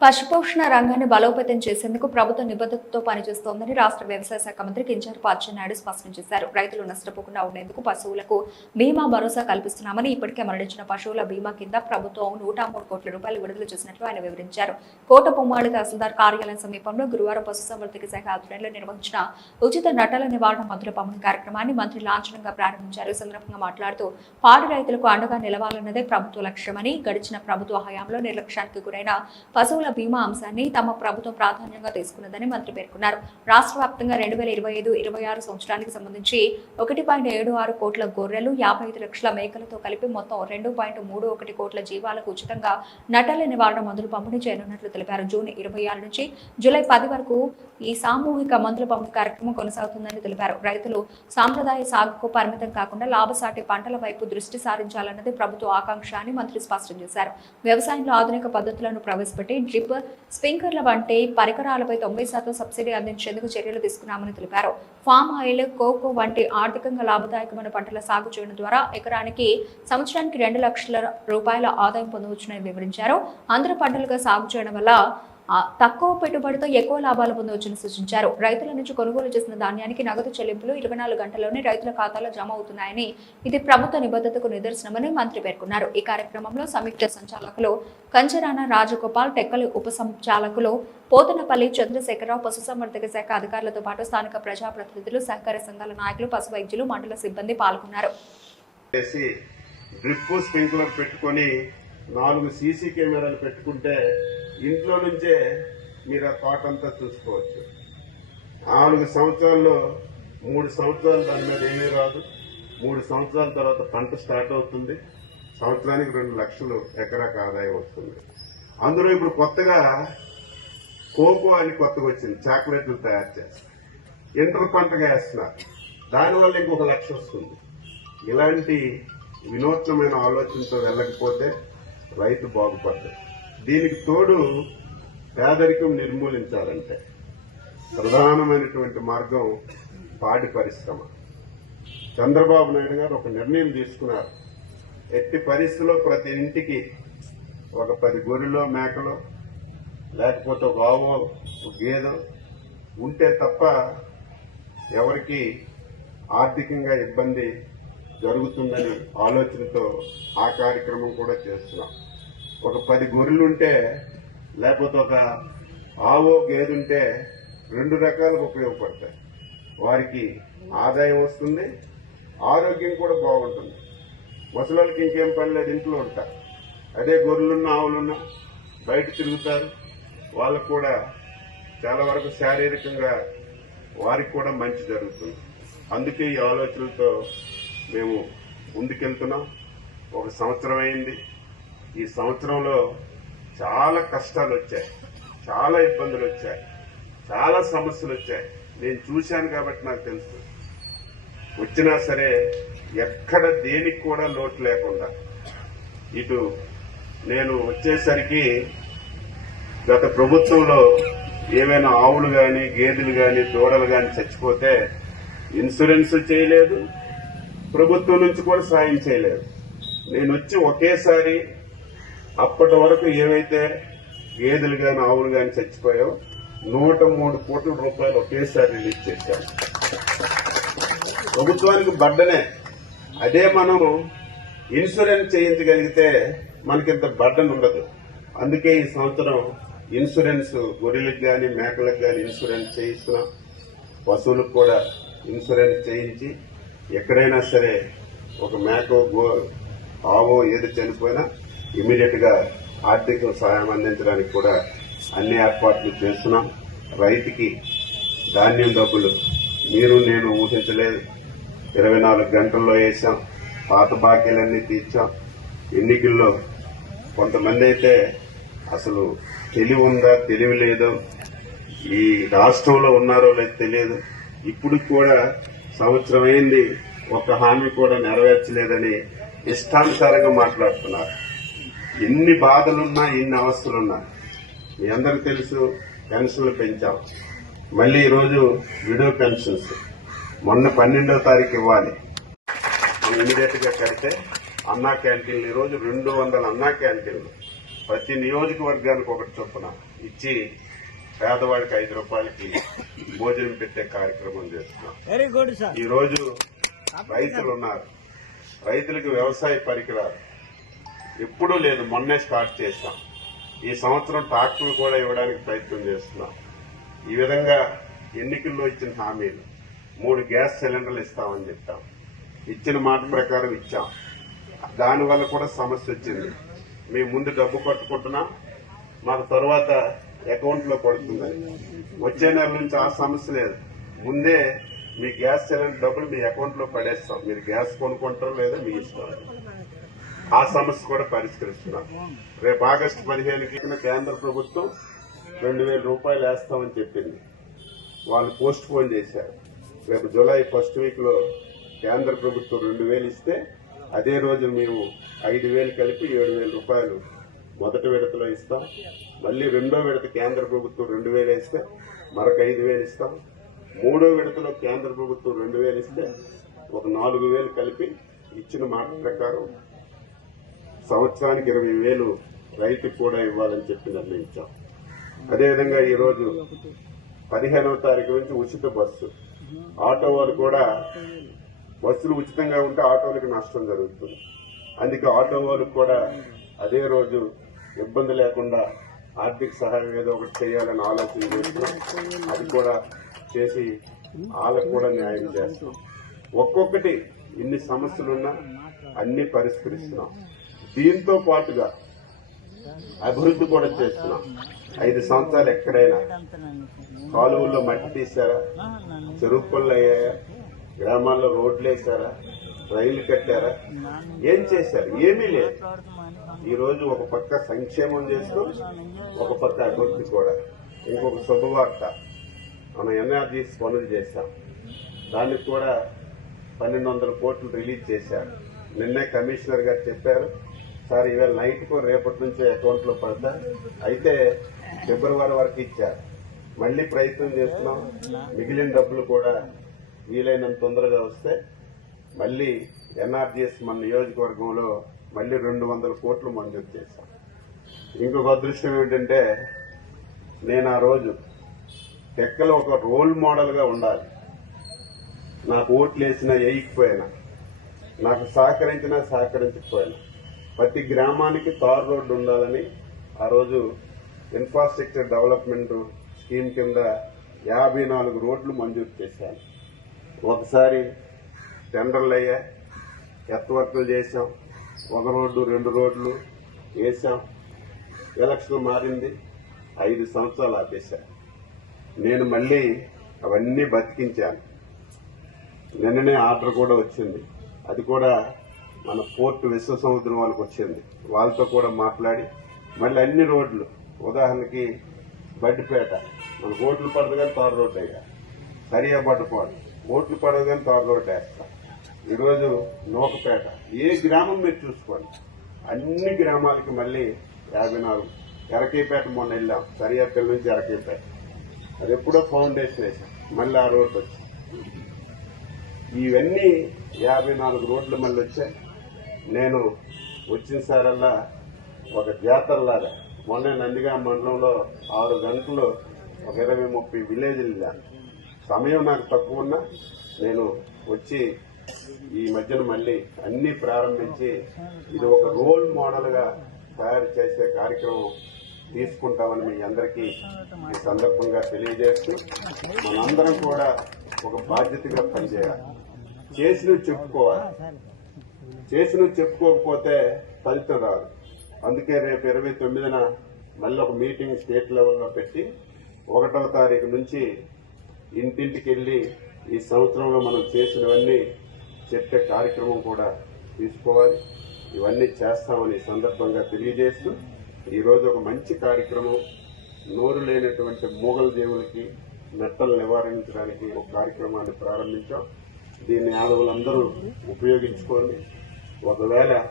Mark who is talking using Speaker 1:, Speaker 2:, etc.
Speaker 1: పశుపోషణ రంగాన్ని బలోపేతం చేసేందుకు ప్రభుత్వం నిబద్ధతతో పనిచేస్తోందని రాష్ట్ర వ్యవసాయ శాఖ మంత్రి కించారు అచ్చెన్నాయుడు స్పష్టం చేశారు. రైతులు నష్టపోకుండా ఉండేందుకు పశువులకు బీమా భరోసా కల్పిస్తున్నామని ఇప్పటికే మరణించిన పశువుల బీమా కింద ప్రభుత్వం నూట మూడు కోట్ల రూపాయలు విడుదల చేసినట్లు ఆయన వివరించారు. కోట పొమ్మాడి తహసీల్దార్ కార్యాలయం సమీపంలో గురువారం పశుసంవర్ధక శాఖ ఆధ్వర్యంలో నిర్వహించిన ఉచిత నటల నివారణ మందుల పంపిణీ కార్యక్రమాన్ని మంత్రి లాంఛనంగా ప్రారంభించారు. ఈ సందర్భంగా మాట్లాడుతూ పాడి రైతులకు అండగా నిలవాలన్నదే ప్రభుత్వ లక్ష్యమని గడిచిన ప్రభుత్వ హయాంలో నిర్లక్ష్యానికి గురైన పశువుల బీమా అంశాన్ని తమ ప్రభుత్వం ప్రాధాన్యంగా తీసుకున్నదని మంత్రి పేర్కొన్నారు. రాష్ట్ర వ్యాప్తంగా రెండు వేల ఇరవై ఐదు ఇరవై ఆరు సంవత్సరానికి సంబంధించి ఒకటి పాయింట్ ఏడు ఆరు కోట్ల గొర్రెలు యాభై ఐదు లక్షల మేకలతో కలిపి మొత్తం రెండు పాయింట్ మూడు ఒకటి కోట్ల జీవాలకు ఉచితంగా నటల నివారణ మందులు పంపిణీ చేయనున్నట్లు తెలిపారు. జూన్ ఇరవై ఆరు నుంచి జూలై పది వరకు ఈ సామూహిక మందుల పంపిణీ కార్యక్రమం కొనసాగుతుందని తెలిపారు. రైతులు సాంప్రదాయ సాగుకు పరిమితం కాకుండా లాభసాటి పంటల వైపు దృష్టి సారించాలన్నది ప్రభుత్వ ఆకాంక్ష అని మంత్రి స్పష్టం చేశారు. వ్యవసాయంలో ఆధునిక పద్ధతులను ప్రవేశపెట్టి డ్రిప్ స్ప్రింక్లర్ల వంటి పరికరాలపై తొంభై శాతం సబ్సిడీ అందించేందుకు చర్యలు తీసుకున్నామని తెలిపారు. ఫామ్ ఆయిల్ కోకో వంటి ఆర్థికంగా లాభదాయకమైన పంటల సాగు చేయడం ద్వారా ఎకరానికి సంవత్సరానికి రెండు లక్షల రూపాయల ఆదాయం పొందవచ్చునని వివరించారు. అందరు పంటలుగా సాగు చేయడం వల్ల తక్కువ పెట్టుబడితో ఎక్కువ లాభాలు పొందవచ్చని సూచించారు. రైతుల నుంచి కొనుగోలు చేసిన ధాన్యానికి నగదు చెల్లింపులు ఇరవై నాలుగు గంటల్లోనే రైతుల ఖాతాలో జమ అవుతున్నాయని ఇది ప్రభుత్వ నిబద్ధతకు నిదర్శనమని మంత్రి పేర్కొన్నారు. ఈ కార్యక్రమంలో సంయుక్త సంచాలకులు కంచరాన రాజగోపాల్ టెక్కలి ఉప సంచాలకులు పోతనపల్లి చంద్రశేఖరరావు పశుసంవర్ధక శాఖ అధికారులతో పాటు స్థానిక ప్రజాప్రతినిధులు సహకార సంఘాల నాయకులు పశు వైద్యులు మండల సిబ్బంది పాల్గొన్నారు.
Speaker 2: డ్రిప్ స్ప్రింక్లర్ పెట్టుకొని నాలుగు సీసీ కెమెరాలు పెట్టుకుంటే ఇంట్లో నుంచే మీరు ఆ తోట అంతా చూసుకోవచ్చు. నాలుగు సంవత్సరాల్లో మూడు సంవత్సరాలు దాని మీద ఏమీ రాదు. మూడు సంవత్సరాల తర్వాత పంట స్టార్ట్ అవుతుంది. సంవత్సరానికి రెండు లక్షలు ఎకరాకు ఆదాయం వస్తుంది. అందులో ఇప్పుడు కొత్తగా కోకో అని కొత్తగా వచ్చింది. చాక్లెట్లు తయారు చేస్తారు. ఇంటర్ పంటగా వేస్తున్నారు. దానివల్ల ఇంకొక లక్ష వస్తుంది. ఇలాంటి వినూత్నమైన ఆలోచనతో వెళ్ళకపోతే రైతు బాగుపడతాడు దీనికి తోడు పేదరికం నిర్మూలించాలంటే ప్రధానమైనటువంటి మార్గం పాడి పరిశ్రమ. చంద్రబాబు నాయుడు గారు ఒక నిర్ణయం తీసుకున్నారు. ఎట్టి పరిస్థితిలో ప్రతి ఇంటికి ఒక పది గొర్రెలో మేకలో లేకపోతే ఒక ఆవో ఒక ఉంటే తప్ప ఎవరికి ఆర్థికంగా ఇబ్బంది జరుగుతుందని ఆలోచనతో ఆ కార్యక్రమం కూడా చేస్తున్నాం. ఒక పది గొర్రెలుంటే లేకపోతే ఒక ఆవో గేదుంటే రెండు రకాలుగా ఉపయోగపడతాయి. వారికి ఆదాయం వస్తుంది ఆరోగ్యం కూడా బాగుంటుంది. ముసలోళ్ళకి ఇంకేం పని లేదు ఇంట్లో ఉంటారు. అదే గొర్రెలున్న ఆవులున్నా బయట తిరుగుతారు. వాళ్ళకు కూడా చాలా వరకు శారీరకంగా వారికి కూడా మంచి జరుగుతుంది. అందుకే ఈ ఆలోచనలతో మేము ముందుకెళ్తున్నాం. ఒక సంవత్సరం అయింది. ఈ సంవత్సరంలో చాలా కష్టాలు వచ్చాయి. చాలా ఇబ్బందులు వచ్చాయి. చాలా సమస్యలు వచ్చాయి. నేను చూశాను కాబట్టి నాకు తెలుసు. వచ్చినా సరే ఎక్కడ దేనికి కూడా లోటు లేకుండా ఇటు నేను వచ్చేసరికి గత ప్రభుత్వంలో ఏమైనా ఆవులు కానీ గేదెలు కానీ దూడలు కానీ చచ్చిపోతే ఇన్సూరెన్స్ చేయలేదు. ప్రభుత్వం నుంచి కూడా సాయం చేయలేదు. నేను వచ్చి ఒకేసారి అప్పటి వరకు ఏవైతే గేదెలు కానీ ఆవులు కాని చచ్చిపోయావు నూట మూడు కోట్ల రూపాయలు ఒకేసారి రిలీజ్ చేశాం ప్రభుత్వానికి బడ్డనే. అదే మనము ఇన్సూరెన్స్ చేయించగలిగితే మనకింత బడ్డన్ ఉండదు. అందుకే ఈ సంవత్సరం ఇన్సూరెన్స్ గొర్రెలకు కానీ మేకలకు కానీ ఇన్సూరెన్స్ చేయిస్తున్నాం పశువులకు కూడా ఇన్సూరెన్స్ చేయించి ఎక్కడైనా సరే ఒక మేక గో ఆవో ఏది చనిపోయినా ఇమీడియట్గా ఆర్థిక సహాయం అందించడానికి కూడా అన్ని ఏర్పాట్లు చేస్తున్నాం. రైతుకి ధాన్యం డబ్బులు మీరు నేను ఊహించలేదు. ఇరవై నాలుగు గంటల్లో వేసాం. పాత బాకీలన్నీ తీర్చాం. ఎన్నికల్లో కొంతమంది అయితే అసలు తెలివి ఉందా తెలివి లేదో. ఈ రాష్ట్రంలో ఉన్నారో లేదో తెలియదు. ఇప్పుడు కూడా సంవత్సరం అయింది. ఒక హామీ కూడా నెరవేర్చలేదని ఇష్టానుసారంగా మాట్లాడుతున్నారు. ఎన్ని బాధలున్నా ఎన్ని అవస్థలున్నా మీ అందరికి తెలుసు పెన్షన్లు పెంచాం. మళ్ళీ ఈరోజు విడో పెన్షన్స్. మొన్న పన్నెండో తారీఖు ఇవ్వాలి. ఇమీడియట్గా కడితే అన్నా క్యాంటీన్లు ఈరోజు రెండు వందల అన్నా క్యాంటీన్లు. ప్రతి నియోజకవర్గానికి ఒకటి చొప్పున ఇచ్చి పేదవాడికి ఐదు రూపాయలకి భోజనం పెట్టే కార్యక్రమం చేస్తున్నాం.
Speaker 3: వెరీ గుడ్ సార్
Speaker 2: ఈ రోజు రైతులు ఉన్నారు. రైతులకు వ్యవసాయ పరికరాలు ఎప్పుడూ లేదు మొన్నే స్టార్ట్ చేశాం. ఈ సంవత్సరం ట్రాక్టర్లు కూడా ఇవ్వడానికి ప్రయత్నం చేస్తున్నాం. ఈ విధంగా ఎన్నికల్లో ఇచ్చిన హామీలు మూడు గ్యాస్ సిలిండర్లు ఇస్తామని చెప్పాం. ఇచ్చిన మాట ప్రకారం ఇచ్చాం. దానివల్ల కూడా సమస్య వచ్చింది. మేము ముందు డబ్బు కట్టుకుంటున్నాం. మాకు తర్వాత అకౌంట్లో పడుతుందని వచ్చే నెల నుంచి ఆ సమస్య లేదు. ముందే మీ గ్యాస్ సిలిండర్ డబ్బులు మీ అకౌంట్లో పడేస్తాం. మీరు గ్యాస్ కొనుక్కుంటారో లేదో మీ ఇష్టం. ఆ సమస్య కూడా పరిష్కరిస్తున్నాం. రేపు ఆగస్టు పదిహేనుకి కేంద్ర ప్రభుత్వం రెండు వేల రూపాయలు వేస్తామని చెప్పింది. వాళ్ళు పోస్ట్ పోన్ చేశారు. రేపు జూలై ఫస్ట్ వీక్లో కేంద్ర ప్రభుత్వం రెండు వేలు ఇస్తే అదే రోజు మేము ఐదు వేలు కలిపి ఏడు వేల రూపాయలు మొదటి విడతలో ఇస్తాం. మళ్ళీ రెండో విడత కేంద్ర ప్రభుత్వం రెండు వేలు ఇస్తే మరొక ఐదు వేలు ఇస్తాం. మూడో విడతలో కేంద్ర ప్రభుత్వం రెండు వేలు ఇస్తే ఒక నాలుగు వేలు కలిపి ఇచ్చిన మాట ప్రకారం సంవత్సరానికి ఇరవై వేలు రైతుకు కూడా ఇవ్వాలని చెప్పి నిర్ణయించాం. అదేవిధంగా ఈరోజు పదిహేనవ తారీఖు నుంచి ఉచిత బస్సు. ఆటో వాళ్ళు కూడా బస్సులు ఉచితంగా ఉంటే ఆటోలకు నష్టం జరుగుతుంది. అందుకే ఆటో వాళ్ళకు కూడా అదే రోజు ఇబ్బంది లేకుండా ఆర్థిక సహాయం ఏదో ఒకటి చేయాలని ఆలోచన చేస్తున్నాం అది కూడా చేసి వాళ్ళకు కూడా న్యాయం చేస్తాం. ఒక్కొక్కటి ఇన్ని సమస్యలున్నా అన్ని పరిష్కరిస్తున్నాం. దీంతో పాటుగా అభివృద్ధి కూడా చేస్తున్నాం. ఐదు సంవత్సరాలు ఎక్కడైనా కాలువల్లో మట్టి తీశారా? చెరువు పనులు అయ్యాయా? గ్రామాల్లో రోడ్లు వేశారా? రైళ్ళు కట్టారా? ఏం చేశారు? ఏమీ లేదు. ఈరోజు ఒక పక్క సంక్షేమం చేస్తూ ఒక పక్క అభివృద్ధి కూడా. ఇంకొక శుభవార్త. మనం ఎన్ఆర్జీస్ పనులు చేశాం. దానికి కూడా పన్నెండు వందల కోట్లు రిలీజ్ చేశారు. నిన్నే కమిషనర్ గారు చెప్పారు సార్ ఇవాళ నైట్కు రేపటి నుంచి అకౌంట్లో పడతా అయితే ఫిబ్రవరి వరకు ఇచ్చారు. మళ్ళీ ప్రయత్నం చేస్తున్నాం. మిగిలిన డబ్బులు కూడా వీలైనంత తొందరగా వస్తే మళ్ళీ ఎన్ఆర్జీఎస్ మన నియోజకవర్గంలో మళ్ళీ రెండు వందల కోట్లు మంజూరు చేశాం. ఇంకొక అదృష్టం ఏమిటంటే నేను ఆ రోజు టెక్కలో ఒక రోల్ మోడల్గా ఉండాలి. నాకు ఓట్లు వేసినా వేయకపోయినా నాకు సహకరించినా సహకరించకపోయినా ప్రతి గ్రామానికి తార్ రోడ్డు ఉండాలని ఆ రోజు ఇన్ఫ్రాస్ట్రక్చర్ డెవలప్మెంట్ స్కీమ్ కింద యాభై నాలుగు రోడ్లు మంజూరు చేశాను ఒకసారి టెండర్లు అయ్యా ఎత్తవర్కులు చేశాం. ఒక రోడ్డు రెండు రోడ్లు వేశాం. ఎలక్షన్ మారింది. ఐదు సంవత్సరాలు ఆపేశాను నేను మళ్ళీ అవన్నీ బతికించాను. నిన్ననే ఆర్డర్ కూడా వచ్చింది. అది కూడా మన పోర్ట్ విశ్వ సముద్రం వాళ్ళకి వచ్చింది. వాళ్ళతో కూడా మాట్లాడి మళ్ళీ అన్ని రోడ్లు ఉదాహరణకి బడ్డిపేట. మన ఓట్లు పడదు కానీ తారు రోడ్డు. అయ్యా సరియా పడ్డపోడు ఓట్లు పడదు కానీ తారు రోడ్డు. వేస్తా ఈరోజు నూకపేట. ఏ గ్రామం మీరు చూసుకోండి. అన్ని గ్రామాలకి మళ్ళీ యాభై నాలుగు. ఎరకైపేట మొన్న వెళ్ళాం. సరియాపల్లి నుంచి ఎరకైపేట. అది ఎప్పుడో ఫౌండేషన్ వేసాం మళ్ళీ ఆ రోడ్డు వచ్చింది. ఇవన్నీ యాభై నాలుగు రోడ్లు మళ్ళీ వచ్చాయి. నేను వచ్చిన సారల్లా ఒక జాతరలాగా. మొన్న నందిగా మండలంలో ఆరు గంటలు ఒక ఇరవై ముప్పై విలేజ్లు వెళ్ళాను సమయం నాకు తక్కువ ఉన్నా నేను వచ్చి ఈ మధ్యన మళ్ళీ అన్ని ప్రారంభించి ఇది ఒక రోల్ మోడల్గా తయారు చేసే కార్యక్రమం తీసుకుంటామని మీ అందరికీ ఈ సందర్భంగా తెలియజేస్తూ మనందరం కూడా ఒక బాధ్యతగా పనిచేయాలి. చేసినవి చెప్పుకోవాలి. చేసినవి చెప్పుకోకపోతే ఫలితం రాదు. అందుకే రేపు ఇరవై తొమ్మిదిన మళ్ళీ ఒక మీటింగ్ స్టేట్ లెవెల్లో పెట్టి ఒకటవ తారీఖు నుంచి ఇంటింటికి వెళ్ళి ఈ సంవత్సరంలో మనం చేసినవన్నీ చెప్పే కార్యక్రమం కూడా తీసుకోవాలి. ఇవన్నీ చేస్తామని సందర్భంగా తెలియజేస్తూ ఈరోజు ఒక మంచి కార్యక్రమం నోరు లేనటువంటి మూగల దేవులకి మెట్టలు నివారించడానికి ఒక కార్యక్రమాన్ని ప్రారంభించాం. దీన్ని ఆడవాళ్ళందరూ ఉపయోగించుకోండి. 我的来了。